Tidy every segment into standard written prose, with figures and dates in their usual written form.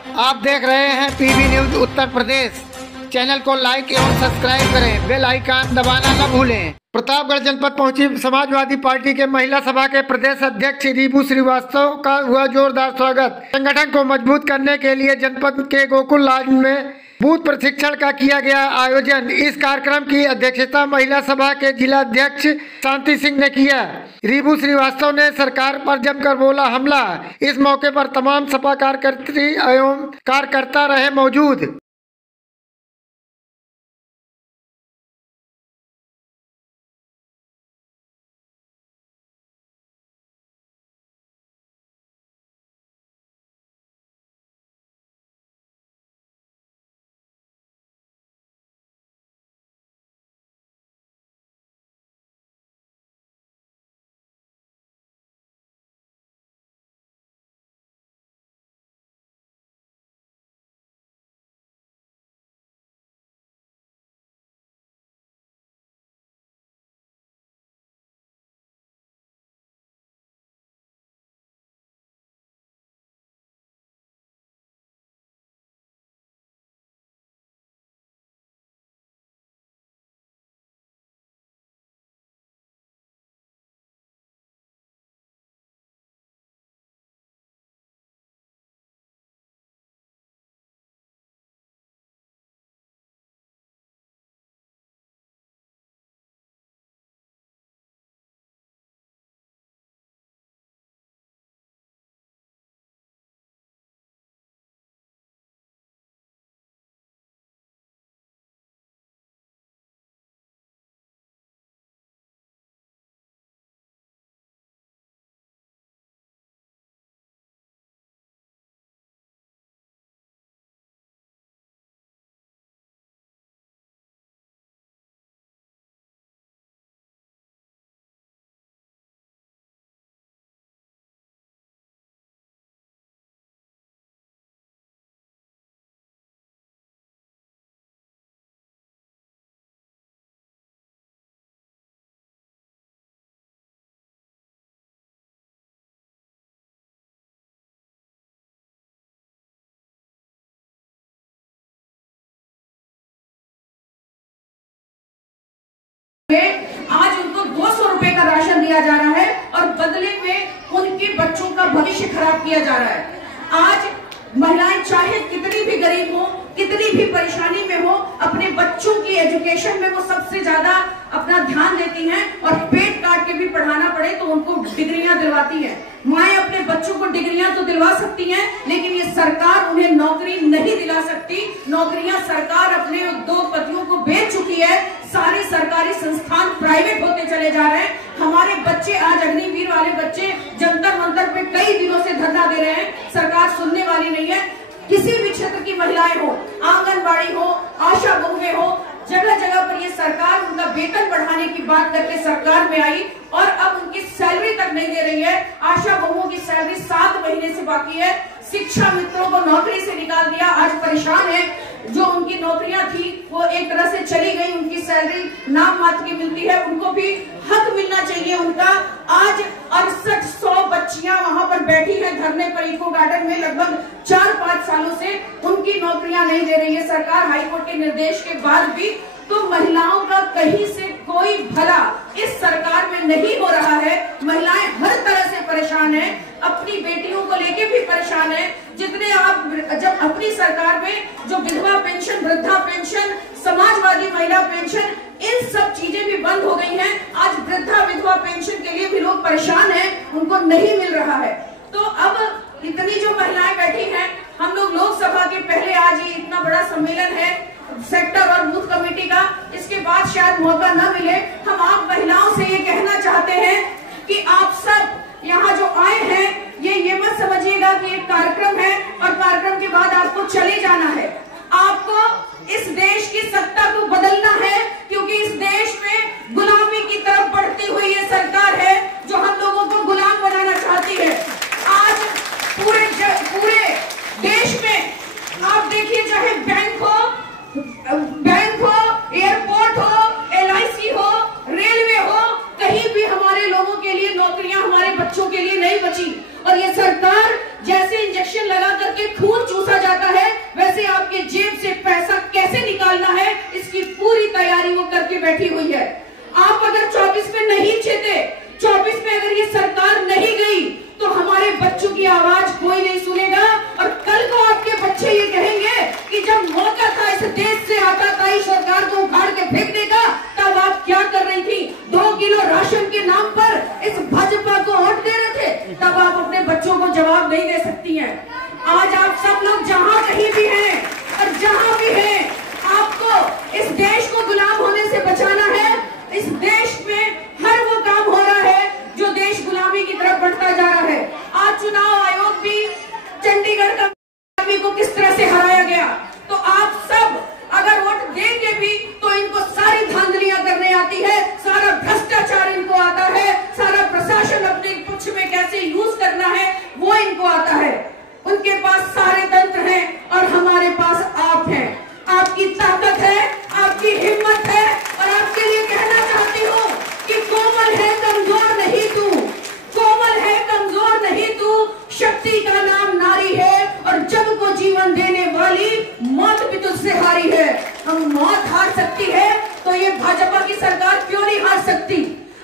आप देख रहे हैं PB news Uttar Pradesh. Channel को लाइक एवं सब्सक्राइब करें, बेल आइकन दबाना न भूलें। प्रतापगढ़ जनपद पहुंची समाजवादी पार्टी के महिला सभा के प्रदेश अध्यक्ष रीबू श्रीवास्तव का हुआ जोरदार स्वागत। संगठन को मजबूत करने के लिए जनपद के गोकुल लॉज में बूथ प्रशिक्षण का किया गया आयोजन। इस कार्यक्रम की अध्यक्षता महिला सभा के जिला अध्यक्ष शांति सिंह ने किया। रीबू श्रीवास्तव ने सरकार पर जमकर बोला हमला। इस मौके पर तमाम सपा कार्यकर्त्री एवं कार्यकर्ता रहे मौजूद। आज उनको 200 रुपए का राशन दिया जा रहा है और बदले में उनके बच्चों का भविष्य खराब किया जा रहा है। आज महिलाएं चाहे कितनी भी गरीब हो, कितनी भी परेशानी में हो, अपने बच्चों की एजुकेशन में वो सबसे ज्यादा अपना ध्यान देती हैं और पेट काट के भी पढ़ाना पड़े तो उनको डिग्रियां दिलवाती हैं। माएं अपने बच्चों को डिग्रियां तो दिलवा सकती हैं, लेकिन ये सरकार उन्हें नौकरी नहीं दिला सकती। नौकरियां सरकार अपने उद्योगपतियों को बेच चुकी है। सारे सरकारी संस्थान प्राइवेट होते चले जा रहे हैं। हमारे बच्चे आज अग्निवीर वाले बच्चे जंतर मंतर पे कई दिनों से धरना दे रहे हैं, सरकार सुनने वाली नहीं है। किसी भी क्षेत्र की महिलाएं हो, आंगनबाड़ी हो, आशा बहुएं हो, जगह जगह पर ये सरकार उनका वेतन बढ़ाने की बात करके सरकार में आई और अब उनकी सैलरी तक नहीं दे रही है। आशा बहुओं की सैलरी 7 महीने से बाकी है। शिक्षा मित्रों को नौकरी से निकाल दिया, आज परेशान है। जो उनकी नौकरियां थी वो एक तरह से चली गई, उनकी सैलरी नाम मात्र की मिलती है। उनको भी हक मिलना चाहिए उनका। आज 6800 बच्चियां वहां पर बैठी हैं धरने पर इको गार्डन में, लगभग 4-5 सालों से उनकी नौकरियां नहीं दे रही है सरकार, हाईकोर्ट के निर्देश के बाद भी। तो महिलाओं का कहीं से कोई भला इस सरकार में नहीं हो रहा है। महिलाएं हर तरह से परेशान हैं, अपनी बेटियों को लेके भी परेशान है। जितने आप जब अपनी सरकार में जो विधवा पेंशन, वृद्धा पेंशन, समाजवादी महिला पेंशन, इन सब चीजें भी बंद हो गई हैं। आज वृद्धा विधवा पेंशन के लिए भी लोग परेशान हैं, उनको नहीं मिल रहा है। तो अब इतनी जो महिलाएं बैठी हैं, हम लोग लोकसभा के पहले आज ये इतना बड़ा सम्मेलन है सेक्टर और बूथ कमेटी का, इसके बाद शायद मौका न मिले। हम आप महिलाओं से ये कहना चाहते हैं कि आप सब यहाँ जो आए हैं ये मत समझिएगा कि एक कार्यक्रम है और कार्यक्रम के बाद आपको चले जाना है। आपको इस देश की सत्ता को बदलना है, क्योंकि इस देश में गुलामी की तरफ बढ़ती हुई ये सरकार है जो हम लोगों को गुलाम बनाना चाहती है। आज पूरे देश में आप देखिए, चाहे बैंक हो, एयरपोर्ट हो, LIC हो, रेलवे हो, कहीं भी हमारे लोगों के लिए नौकरियां हमारे बच्चों के लिए नहीं बची। और ये सरकार जैसे इंजेक्शन लगा करके खून चूसा जाता बैठी हुई है। आप अगर 24 में नहीं जीते, 24 में अगर ये सरकार नहीं गई, तो हमारे बच्चों की आवाज कोई नहीं सुनेगा। और कल को आपके बच्चे ये कहेंगे कि जब मौका था इस देश से आता था इस सरकार को उखाड़ के फेंकने का, तब आप क्या कर रही थी? 2 किलो राशन के नाम पर इस भाजपा को वोट दे रहे थे, तब आप अपने बच्चों को जवाब नहीं दे सकती हैं। आज आप सब लोग जहां कहीं भी हैं और जहां भी हैं, आपको इस देश को गुलाम होने से बचाना है। इस देश में हर वो काम हो रहा है जो देश गुलामी की तरफ बढ़ता जा रहा है। आज चुनाव आयोग भी चंडीगढ़ का को किस तरह से हराया गया, तो आप सब अगर वोट देंगे भी तो इनको सारी धांधलियां करने आती है, सारा भ्रष्टाचार इनको आता है, सारा प्रशासन अपने पक्ष में कैसे यूज करना है वो इनको आता है। उनके पास सारे तंत्र हैं और हमारे पास आप हैं। आपकी ताकत है, आपकी हिम्मत है, और आपके लिए कहना चाहती हूँ कि कोमल है कमजोर नहीं तू, कोमल है कमजोर नहीं तू, शक्ति का नाम नारी है और जग को जीवन देने वाली मौत भी तुझसे हारी है। हम मौत हार सकती है तो ये भाजपा की सरकार क्यों नहीं हार सकती?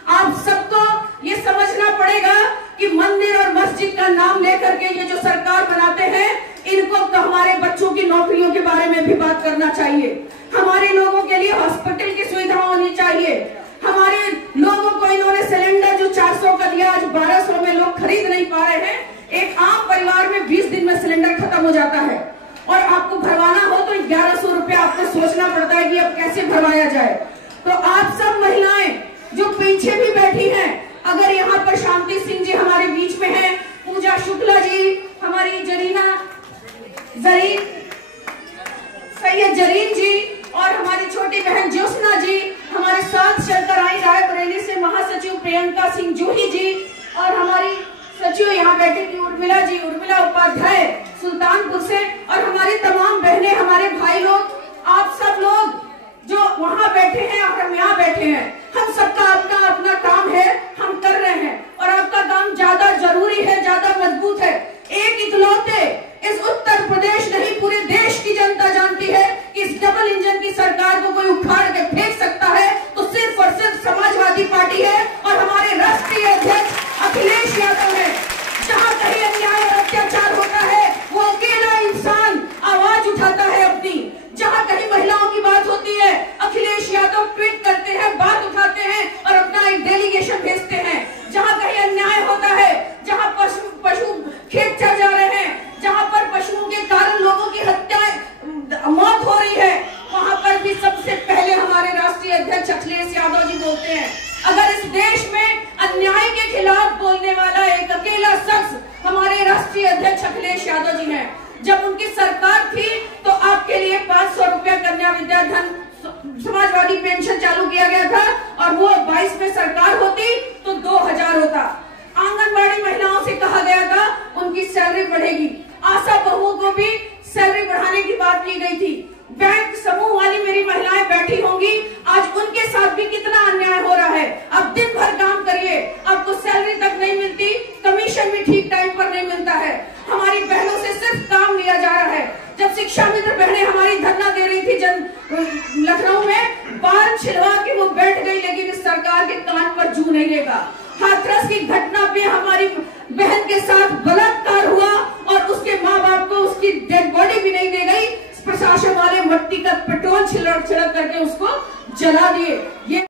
आप सबको ये समझना पड़ेगा कि मंदिर और मस्जिद का नाम लेकर के ये जो सरकार बनाते हैं, इनको हमारे बच्चों की नौकरियों के बारे में भी बात करना चाहिए। हमारे लोगों के लिए हॉस्पिटल की सुविधा होनी चाहिए। हमारे लोगों को इन्होंने सिलेंडर जो 400 का दिया, आज 1200 में लोग खरीद नहीं पा रहे हैं। एक आम परिवार में 20 दिन में सिलेंडर खत्म हो जाता है और आपको भरवाना हो तो 1100 रुपया आपको सोचना पड़ता है कि अब कैसे भरवाया जाए। तो आप सब महिलाएं जो पीछे भी बैठी हैं, अगर यहाँ पर शांति सिंह जी हमारे बीच में हैं, पूजा शुक्ला जी, हमारी सैयद जरीन जी और हमारी छोटी बहन ज्योत्सना जी, हमारे साथ चलकर आई रायबरेली से महासचिव प्रियंका सिंह जूही जी, और हमारी सचिव यहाँ बैठी थी उर्मिला जी, उर्मिला उपाध्याय सुल्तानपुर से, और हमारी तमाम बहनें, हमारे भाई लोग, आप सब लोग जो वहां बैठे हैं और हम यहाँ बैठे हैं, हम सबका अपना अपना काम है, हम कर रहे हैं। और आपका काम ज्यादा जरूरी है, ज्यादा मजबूत है। एक इकलौते इस उत्तर प्रदेश नहीं पूरे देश की जनता जानती है कि इस डबल इंजन की सरकार को कोई उखाड़ के फेंक सकता है तो सिर्फ और सिर्फ समाजवादी पार्टी है और हमारे राष्ट्रीय अध्यक्ष अखिलेश यादव है। जहाँ कहीं अन्याय और अत्याचार होता है वो अकेला इंसान आवाज उठाता है अपनी। जहाँ कहीं महिलाओं की बात होती है, अखिलेश यादव ट्वीट करते हैं, बात उठाते हैं और अपना एक डेलीगेशन भेजते हैं। जहाँ कहीं अन्याय होता है, जहाँ पशु खेत चर जा रहे हैं, जहाँ पर पशुओं के कारण लोगों की हत्याएं, मौत हो रही है, वहां पर भी सबसे पहले हमारे राष्ट्रीय अध्यक्ष अखिलेश यादव जी बोलते हैं। अगर इस देश में अन्याय के खिलाफ बोलने वाला एक अकेला शख्स हमारे राष्ट्रीय अध्यक्ष अखिलेश यादव जी हैं। जब उनकी सरकार थी तो आपके लिए 500 रुपया कन्या विद्याधन समाजवादी पेंशन चालू किया गया था, और वो 22 में सरकार होती तो 2000 होता। आंगनबाड़ी महिलाओं से कहा गया था उनकी सैलरी बढ़ेगी, आशा बहुओं को भी सैलरी बढ़ाने की बात की गई थी। बैंक समूह वाली मेरी महिलाएं बैठी होंगी, आज उनके साथ भी कितना अन्याय हो रहा है। आप दिन भर काम करिए, आपको सैलरी तक नहीं मिलती, कमीशन भी ठीक टाइम पर नहीं मिलता है। हमारी बहनों से सिर्फ काम लिया जा रहा है। जब शिक्षा मित्र बहनें हमारी धरना दे रही थी लखनऊ में, बाल छिलवा के वो बैठ गई, लेकिन इस सरकार के कान पर जू नहीं लेगा। हाथरस की घटना पे हमारी बहन के साथ बलात्कार हुआ और उसके माँ बाप को उसकी डेड बॉडी भी नहीं दे गई। प्रशासन वाले मट्टी का पेट्रोल छिड़क करके उसको जला दिए। ये